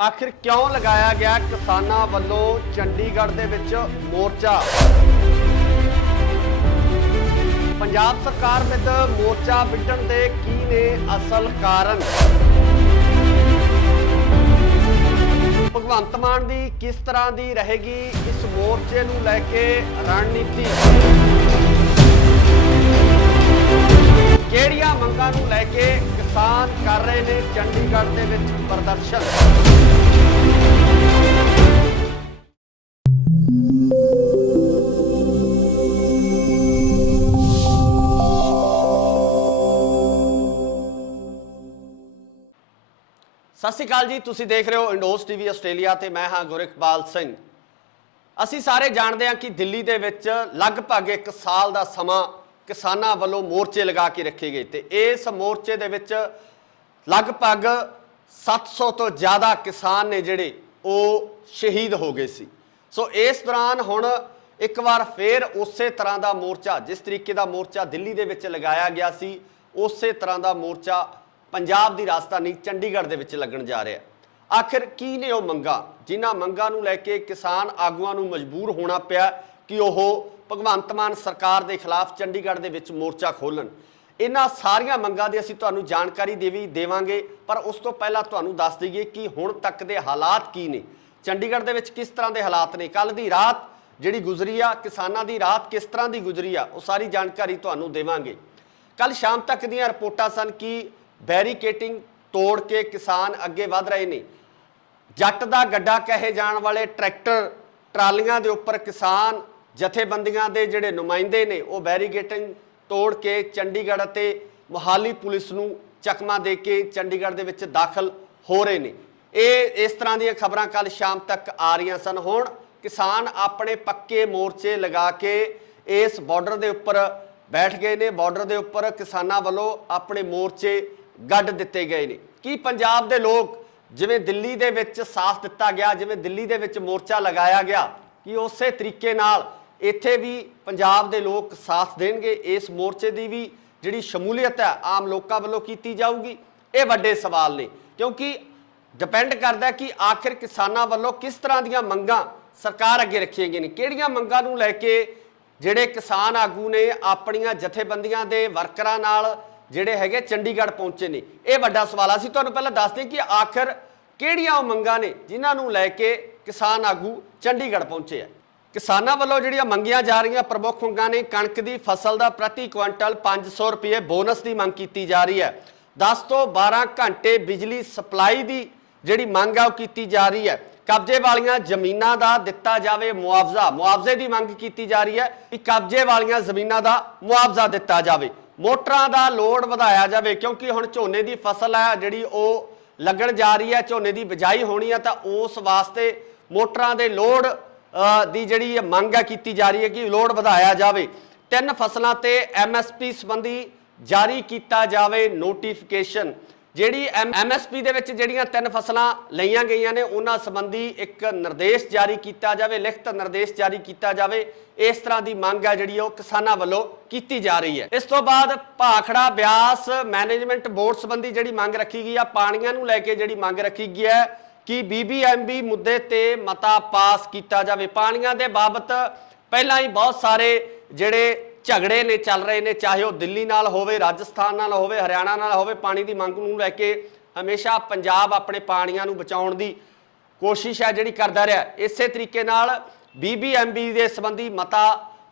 आखिर क्यों लगाया गया किसानां वल्लों चंडीगढ़ दे विच मोर्चा। पंजाब सरकार विद मोर्चा विड्ढण दे की ने असल कारण। भगवंत मान दी किस तरह दी रहेगी इस मोर्चे नूं लैके रणनीति। किहड़ियां मंगां नूं लैके किसान कर रहे ने चंडीगढ़ दे विच प्रदर्शन। सत श्री अकाल जी, तुसीं देख रहे हो इंडोस टीवी आस्ट्रेलिया ते मैं हाँ गुरइकबाल सिंह। असीं सारे जानते हैं कि दिल्ली दे विच लगभग 1 साल का समा किसानां वल्लों मोर्चे लगा के रखे गए ते इस मोर्चे दे विच लगभग 700 तो ज़्यादा किसान ने जिहड़े वो शहीद हो गए सी। सो इस दौरान हुण एक बार फिर उस तरह का मोर्चा, जिस तरीके का मोर्चा दिल्ली दे विच लगाया गया सी, उस तरह का मोर्चा पंजाब की राजधानी चंडीगढ़ दे विच लगन जा रहा है। आखिर की ने वो मंगां जिन्हां मंगां नूं लैके किसान आगूआं नूं मजबूर होना पिया कि वह भगवंत मान सरकार के खिलाफ चंडीगढ़ दे विच मोर्चा खोलन। इन्हां सारियां मंगां दी असीं तुहानूं जानकारी देवांगे, पर उस तो पहला तुहानूं दस दईए कि हुण तक दे हालात की ने, चंडीगढ़ दे विच किस तरह के हालात ने, कल दी रात जिहड़ी गुजरी आ, किसानां दी रात किस तरह की गुजरी आ, वो सारी जानकारी तुहानूं देवांगे। कल शाम तक दीयां रिपोर्टां सन कि बैरीकेटिंग तोड़ के किसान अगे वध रहे ने। जट दा गड्डा कहे जाने वाले ट्रैक्टर ट्रालियां दे उपर किसान जथेबंदियां दे जिहड़े नुमाइंदे ने वो बैरीकेटिंग तोड़ के चंडीगढ़ ते मोहाली पुलिस नूं चकमा दे के चंडीगढ़ दे विच दाखल हो रहे ने। इस तरह दी खबरां कल शाम तक आ रही सन। हुण किसान अपने पक्के मोर्चे लगा के इस बॉर्डर दे उपर बैठ गए ने। बॉर्डर दे उपर किसानां वल्लों अपने मोर्चे गढ़ दिते गए ने कि पंजाब दे लोग जिवें दिल्ली दे विच साथ दिता गया, जिवें दिल्ली दे विच मोर्चा लगाया गया, कि उस तरीके नाल इत्थे भी पंजाब दे लोग साथ देणगे। इस मोर्चे की भी जिहड़ी शमूलीयत है आम लोगों वालों की जाऊगी, ये वड्डे सवाल ने, क्योंकि डिपेंड करता है कि आखिर किसानां वालों किस तरह दीयां मंगां सरकार अगे रखीआं गईआं ने, किहड़ियां मंगां नूं लैके जिहड़े किसान आगू ने अपणियां जथेबंदियां दे वर्करां नाल जिहड़े हैगे चंडीगढ़ पहुंचे ने। यह वड्डा सवाल। असीं तुहानूं पहलां दस दें कि आखिर किहड़ियां मंगां ने जिन्हां नूं लैके किसान आगू चंडीगढ़ पहुंचे है। किसानां वल्लों जिहड़ियां मंगियां जा रहीआं प्रमुख मंगां ने, कणक दी फसल दा प्रति क्विंटल 500 रुपये बोनस की मंग की जा रही है। 10 तो 12 घंटे बिजली सप्लाई की जिहड़ी मंग है वो की जा रही है। कब्जे वालियां जमीनां दा दिता जावे मुआवजा, मुआवजे की मंग की जा रही है कि कब्जे वालियां जमीनां दा मुआवजा दिता जावे। मोटरां दा लोड वधाया जावे, क्योंकि हुण झोने की फसल है जिहड़ी वो लगन जा रही है, झोने की बिजाई होनी है, तो उस वास्ते मोटरां दे लोड दी जिहड़ी मंग है की जा रही है कि लोड वधाया जावे। 3 फसलों ते MSP संबंधी जारी किया जावे नोटिफिकेशन। जिहड़ी MSP दे विच जिहड़ियां 3 फसलां लईआं गईआं ने उन्हां संबंधी एक निर्देश जारी किया जावे, लिखत निर्देश जारी किया जावे। इस तरह की मंग है जिहड़ी वो किसानां वल्लों की जा रही है। इस तो बाद भाखड़ा ब्यास मैनेजमेंट बोर्ड संबंधी जिहड़ी मंग रखी गई है, पाणियां नूं लैके जिहड़ी मंग रखी गई है कि BBMB मुद्दे ते मता पास किया जावे। पाणियां दे बाबत पहलां ही बहुत सारे जिहड़े झगड़े ने चल रहे ने, चाहे वह दिल्ली नाल होवे, राजस्थान नाल होवे, हरियाणा नाल होवे। पानी की मंग नूं लैके हमेशा पंजाब अपने पाणियां नूं बचाउण दी कोशिश है जिहड़ी करदा रहा। इस तरीके नाल BBMB दे संबंधी मता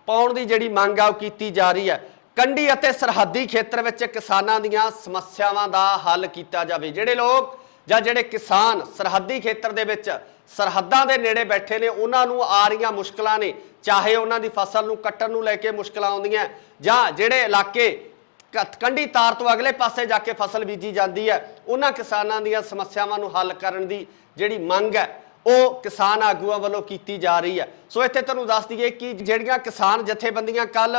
पाउण दी जिहड़ी मंग आ की जा रही है। कंढी अते सरहदी खेत्र विच किसानां दीयां समस्यावां दा हल किया जावे। जिहड़े लोग जां जिहड़े किसान सरहदी खेत्र दे विच सरहदां दे नेड़े बैठे ने, उन्हां नूं आ रहीआं मुश्किलां ने, चाहे उन्हां दी फसल नूं कट्टण नूं लैके मुश्किलां आउंदियां, जां जिहड़े इलाके कंढी तार तो अगले पासे जाके फसल बीजी जाती है, उन्हां किसानां दीयां समस्यावां नूं हल करन दी जिहड़ी मंग है वो किसान आगूआं वालों की जा रही है। सो इत्थे तुहानूं दस दईए कि जिहड़ियां किसान जथेबंदियां कल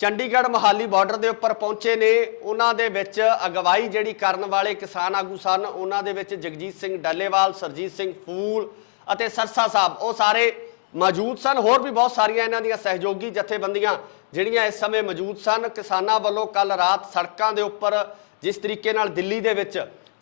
चंडीगढ़ मोहाली बॉर्डर के उपर पहुंचे ने, उन्हां दे विच अगवाई जिहड़ी करन वाले किसान आगू सन, उन्हां दे विच जगजीत सिंह डल्लेवाल, सरजीत सिंह फूल अते सरसा साहब वो सारे मौजूद सन। होर भी बहुत सारियां इन्हां दीयां सहयोगी जथेबंदियां जिहड़ियां इस समय मौजूद सन। किसानां वालों कल रात सड़कों के उपर जिस तरीके नाल दिल्ली दे विच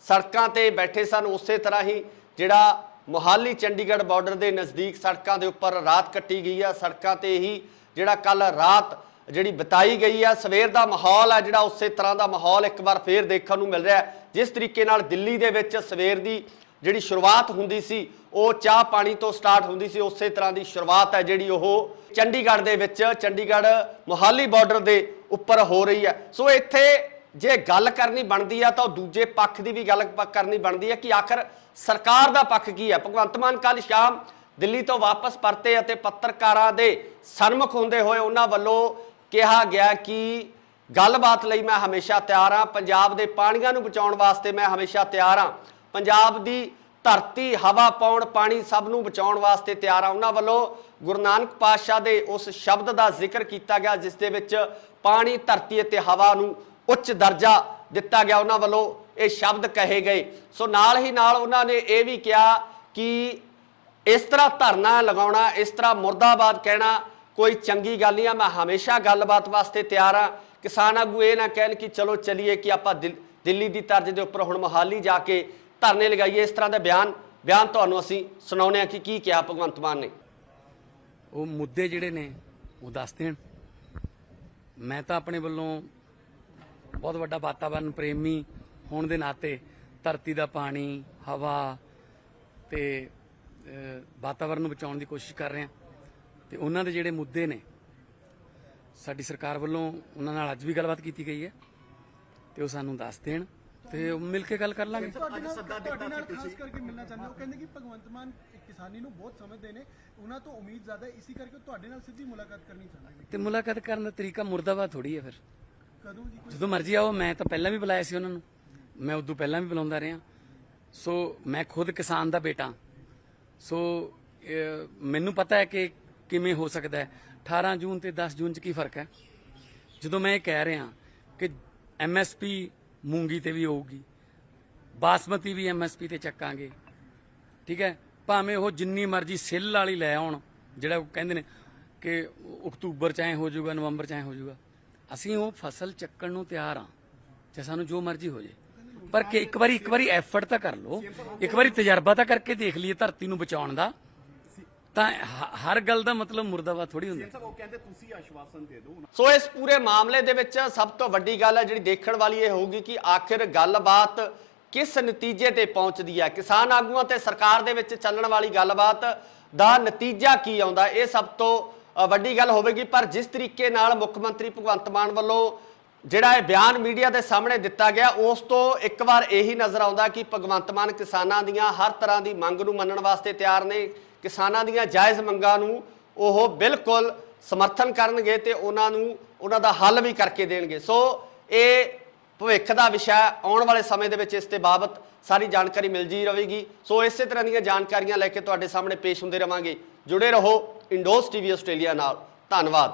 सड़कों ते बैठे सन, उस तरह ही ਜਿਹੜਾ ਮੋਹਾਲੀ ਚੰਡੀਗੜ੍ਹ ਬਾਰਡਰ ਦੇ ਨਜ਼ਦੀਕ ਸੜਕਾਂ ਦੇ ਉੱਪਰ ਰਾਤ ਕੱਟੀ ਗਈ ਆ। ਸੜਕਾਂ ਤੇ ਹੀ ਜਿਹੜਾ ਕੱਲ ਰਾਤ ਜਿਹੜੀ ਬਿਤਾਈ ਗਈ ਆ। ਸਵੇਰ ਦਾ ਮਾਹੌਲ ਆ ਜਿਹੜਾ ਉਸੇ ਤਰ੍ਹਾਂ ਦਾ ਮਾਹੌਲ ਇੱਕ ਵਾਰ ਫੇਰ ਦੇਖਣ ਨੂੰ ਮਿਲ ਰਿਹਾ ਹੈ। ਜਿਸ ਤਰੀਕੇ ਨਾਲ ਦਿੱਲੀ ਦੇ ਵਿੱਚ ਸਵੇਰ ਦੀ ਜਿਹੜੀ ਸ਼ੁਰੂਆਤ ਹੁੰਦੀ ਸੀ ਉਹ ਚਾਹ ਪਾਣੀ ਤੋਂ ਸਟਾਰਟ ਹੁੰਦੀ ਸੀ, ਉਸੇ ਤਰ੍ਹਾਂ ਦੀ ਸ਼ੁਰੂਆਤ ਹੈ ਜਿਹੜੀ ਉਹ ਚੰਡੀਗੜ੍ਹ ਦੇ ਵਿੱਚ ਚੰਡੀਗੜ੍ਹ ਮੋਹਾਲੀ ਬਾਰਡਰ ਦੇ ਉੱਪਰ ਹੋ ਰਹੀ ਹੈ। ਸੋ ਇੱਥੇ ਜੇ ਗੱਲ ਕਰਨੀ ਬਣਦੀ ਆ ਤਾਂ ਦੂਜੇ ਪੱਖ ਦੀ ਵੀ ਗੱਲ ਕਰਨੀ ਬਣਦੀ ਹੈ ਕਿ ਆਖਰ ਸਰਕਾਰ ਦਾ ਪੱਖ ਕੀ ਹੈ। ਭਗਵੰਤ ਮਾਨ ਕੱਲ੍ਹ ਸ਼ਾਮ ਦਿੱਲੀ ਤੋਂ ਵਾਪਸ ਪਰਤੇ ਅਤੇ ਪੱਤਰਕਾਰਾਂ ਦੇ ਸਨਮੁਖ ਹੁੰਦੇ ਹੋਏ ਉਹਨਾਂ ਵੱਲੋਂ ਕਿਹਾ ਗਿਆ ਕਿ ਗੱਲਬਾਤ ਲਈ ਮੈਂ ਹਮੇਸ਼ਾ ਤਿਆਰ ਹਾਂ, ਪੰਜਾਬ ਦੇ ਪਾਣੀਆਂ ਨੂੰ ਬਚਾਉਣ ਵਾਸਤੇ ਮੈਂ ਹਮੇਸ਼ਾ ਤਿਆਰ ਹਾਂ, ਪੰਜਾਬ ਦੀ ਧਰਤੀ ਹਵਾ ਪਾਉਣ ਪਾਣੀ ਸਭ ਨੂੰ ਬਚਾਉਣ ਵਾਸਤੇ ਤਿਆਰ ਹਾਂ। ਉਹਨਾਂ ਵੱਲੋਂ ਗੁਰੂ ਨਾਨਕ ਪਾਤਸ਼ਾਹ ਦੇ ਉਸ ਸ਼ਬਦ ਦਾ ਜ਼ਿਕਰ ਕੀਤਾ ਗਿਆ ਜਿਸ ਦੇ ਵਿੱਚ ਪਾਣੀ ਧਰਤੀ ਅਤੇ ਹਵਾ ਨੂੰ ਉੱਚ ਦਰਜਾ ਦਿੱਤਾ ਗਿਆ। ਉਹਨਾਂ ਵੱਲੋਂ ਇਹ ਸ਼ਬਦ ਕਹੇ ਗਏ। ਸੋ ਨਾਲ ਹੀ ਨਾਲ ਉਹਨਾਂ ਨੇ ਇਹ ਵੀ ਕਿਹਾ ਕਿ ਇਸ ਤਰ੍ਹਾਂ ਧਰਨਾ ਲਗਾਉਣਾ, ਇਸ ਤਰ੍ਹਾਂ ਮੁਰਦਾਬਾਦ ਕਹਿਣਾ ਕੋਈ ਚੰਗੀ ਗੱਲ ਨਹੀਂ ਆ। ਮੈਂ ਹਮੇਸ਼ਾ ਗੱਲਬਾਤ ਵਾਸਤੇ ਤਿਆਰ ਹਾਂ। ਕਿਸਾਨ ਆਗੂ ਇਹ ਨਾ ਕਹਿਣ ਕਿ ਚਲੋ ਚਲੀਏ ਕਿ ਆਪਾਂ ਦਿੱਲੀ ਦੀ ਤਰਜ਼ ਦੇ ਉੱਪਰ ਹੁਣ ਮੋਹਾਲੀ ਜਾ ਕੇ ਧਰਨੇ ਲਗਾਈਏ। ਇਸ ਤਰ੍ਹਾਂ ਦੇ ਬਿਆਨ ਤੁਹਾਨੂੰ ਅਸੀਂ ਸੁਣਾਉਂਦੇ ਹਾਂ ਕਿ ਕੀ ਕਿਹਾ ਭਗਵੰਤ ਮਾਨ ਨੇ। ਉਹ ਮੁੱਦੇ ਜਿਹੜੇ ਨੇ ਉਹ ਦੱਸ ਦੇਣ। ਮੈਂ ਤਾਂ ਆਪਣੇ ਵੱਲੋਂ ਬਹੁਤ ਵੱਡਾ ਵਾਤਾਵਰਨ ਪ੍ਰੇਮੀ ਹੋਣ ਦੇ ਨਾਤੇ ਧਰਤੀ ਦਾ ਪਾਣੀ, ਹਵਾ ਤੇ ਵਾਤਾਵਰਨ ਨੂੰ ਬਚਾਉਣ ਦੀ ਕੋਸ਼ਿਸ਼ ਕਰ ਰਹੇ ਹਾਂ ਤੇ ਉਹਨਾਂ ਦੇ ਜਿਹੜੇ ਮੁੱਦੇ ਨੇ ਸਾਡੀ ਸਰਕਾਰ ਵੱਲੋਂ ਉਹਨਾਂ ਨਾਲ ਅੱਜ ਵੀ ਗੱਲਬਾਤ ਕੀਤੀ ਗਈ ਹੈ ਤੇ ਉਹ ਸਾਨੂੰ ਦੱਸ ਦੇਣ ਤੇ ਮਿਲ ਕੇ ਗੱਲ ਕਰ ਲਾਂਗੇ। ਤੁਹਾਡੇ ਨਾਲ ਖਾਸ ਕਰਕੇ ਮਿਲਣਾ ਚਾਹੁੰਦੇ ਉਹ ਕਹਿੰਦੇ ਕਿ ਭਗਵੰਤ ਮਾਨ ਕਿਸਾਨੀ ਨੂੰ ਬਹੁਤ ਸਮਝਦੇ ਨੇ, ਉਹਨਾਂ ਤੋਂ ਉਮੀਦ ਜ਼ਿਆਦਾ ਹੈ, ਇਸੇ ਕਰਕੇ ਤੁਹਾਡੇ ਨਾਲ ਸਿੱਧੀ ਮੁਲਾਕਾਤ ਕਰਨੀ ਚਾਹੁੰਦੇ ਨੇ। ਤੇ ਮੁਲਾਕਾਤ ਕਰਨ ਦਾ ਤਰੀਕਾ ਮੁਰਦਾਬਾਦ ਥੋੜੀ ਹੈ। ਫਿਰ ਕਦੋਂ ਜੀ? ਜਦੋਂ ਮਰਜ਼ੀ ਆਓ। ਮੈਂ ਤਾਂ ਪਹਿਲਾਂ ਵੀ ਬੁਲਾਇਆ ਸੀ ਉਹਨਾਂ ਨੂੰ, ਮੈਂ ਉਦੋਂ ਪਹਿਲਾਂ ਵੀ ਬੁਲਾਉਂਦਾ ਰਿਹਾ। ਸੋ ਮੈਂ ਖੁਦ ਕਿਸਾਨ ਦਾ ਬੇਟਾ, ਸੋ ਮੈਨੂੰ ਪਤਾ ਹੈ ਕਿ ਕਿਵੇਂ ਹੋ ਸਕਦਾ ਹੈ। 18 ਜੂਨ ਤੇ 10 ਜੂਨ 'ਚ ਕੀ ਫਰਕ ਹੈ। ਜਦੋਂ ਮੈਂ ਇਹ ਕਹਿ ਰਿਹਾ ਕਿ MSP ਮੂੰਗੀ ਤੇ ਵੀ ਹੋਊਗੀ, ਬਾਸਮਤੀ ਵੀ MSP ਤੇ ਚੱਕਾਂਗੇ, ਠੀਕ ਹੈ, ਭਾਵੇਂ ਉਹ ਜਿੰਨੀ ਮਰਜ਼ੀ ਸਿੱਲ ਵਾਲੀ ਲੈ ਆਉਣ, ਜਿਹੜਾ ਉਹ ਕਹਿੰਦੇ ਨੇ ਕਿ ਅਕਤੂਬਰ ਚਾਹੇ ਹੋ ਜਾਊਗਾ, ਨਵੰਬਰ ਚਾਹੇ ਹੋ ਜਾਊਗਾ, ਅਸੀਂ ਉਹ ਫਸਲ ਚੱਕਣ ਨੂੰ ਤਿਆਰ ਹਾਂ, ਚਾਹੇ ਸਾਨੂੰ ਜੋ ਮਰਜ਼ੀ ਹੋ ਜਾਏ। ਪਰ ਕਿ ਇੱਕ ਵਾਰੀ ਐਫਰਟ ਤਾਂ ਕਰ ਲਓ, ਇੱਕ ਵਾਰੀ ਤਜਰਬਾ ਤਾਂ ਕਰਕੇ ਦੇਖ ਲਈਏ ਧਰਤੀ ਨੂੰ ਬਚਾਉਣ ਦਾ। ਤਾਂ ਹਰ ਗੱਲ ਦਾ ਮਤਲਬ ਮੁਰਦਾਬਾਦ ਥੋੜੀ ਹੁੰਦਾ। ਉਹ ਕਹਿੰਦੇ ਤੁਸੀਂ ਆਸ਼ਵਾਸਨ ਦੇ ਦਿਓ। ਸੋ ਇਸ ਪੂਰੇ ਮਾਮਲੇ ਦੇ ਵਿੱਚ ਸਭ ਤੋਂ ਵੱਡੀ ਗੱਲ ਹੈ ਜਿਹੜੀ ਦੇਖਣ ਵਾਲੀ ਇਹ ਹੋਊਗੀ ਕਿ ਆਖਿਰ ਗੱਲਬਾਤ ਕਿਸ ਨਤੀਜੇ ਤੇ ਪਹੁੰਚਦੀ ਹੈ। ਕਿਸਾਨ ਆਗੂਆਂ ਤੇ ਸਰਕਾਰ ਦੇ ਵਿੱਚ ਚੱਲਣ ਵਾਲੀ ਗੱਲਬਾਤ ਦਾ ਨਤੀਜਾ ਕੀ ਆਉਂਦਾ, ਇਹ ਸਭ ਤੋਂ ਵੱਡੀ ਗੱਲ ਹੋਵੇਗੀ। ਪਰ ਜਿਸ ਤਰੀਕੇ ਨਾਲ ਮੁੱਖ ਮੰਤਰੀ ਭਗਵੰਤ ਮਾਨ ਵੱਲੋਂ ਜਿਹੜਾ ਇਹ ਬਿਆਨ ਮੀਡੀਆ ਦੇ ਸਾਹਮਣੇ ਦਿੱਤਾ ਗਿਆ, ਉਸ ਤੋਂ ਇੱਕ ਵਾਰ ਇਹੀ ਨਜ਼ਰ ਆਉਂਦਾ ਕਿ ਭਗਵੰਤ ਮਾਨ ਕਿਸਾਨਾਂ ਦੀਆਂ ਹਰ ਤਰ੍ਹਾਂ ਦੀ ਮੰਗ ਨੂੰ ਮੰਨਣ ਵਾਸਤੇ ਤਿਆਰ ਨੇ। ਕਿਸਾਨਾਂ ਦੀਆਂ ਜਾਇਜ਼ ਮੰਗਾਂ ਨੂੰ ਉਹ ਬਿਲਕੁਲ ਸਮਰਥਨ ਕਰਨਗੇ ਤੇ ਉਹਨਾਂ ਦਾ ਹੱਲ ਵੀ ਕਰਕੇ ਦੇਣਗੇ। ਸੋ ਇਹ ਭਵਿੱਖ ਦਾ ਵਿਸ਼ਾ, ਆਉਣ ਵਾਲੇ ਸਮੇਂ ਦੇ ਵਿੱਚ ਇਸ ਤੇ ਬਾਬਤ ਸਾਰੀ ਜਾਣਕਾਰੀ ਮਿਲਦੀ ਰਹੇਗੀ। ਸੋ ਇਸੇ ਤਰ੍ਹਾਂ ਦੀਆਂ ਜਾਣਕਾਰੀਆਂ ਲੈ ਕੇ ਤੁਹਾਡੇ ਸਾਹਮਣੇ ਪੇਸ਼ ਹੁੰਦੇ ਰਵਾਂਗੇ। ਜੁੜੇ ਰਹੋ ਇੰਡੋਜ਼ TV ਆਸਟ੍ਰੇਲੀਆ ਨਾਲ। ਧੰਨਵਾਦ।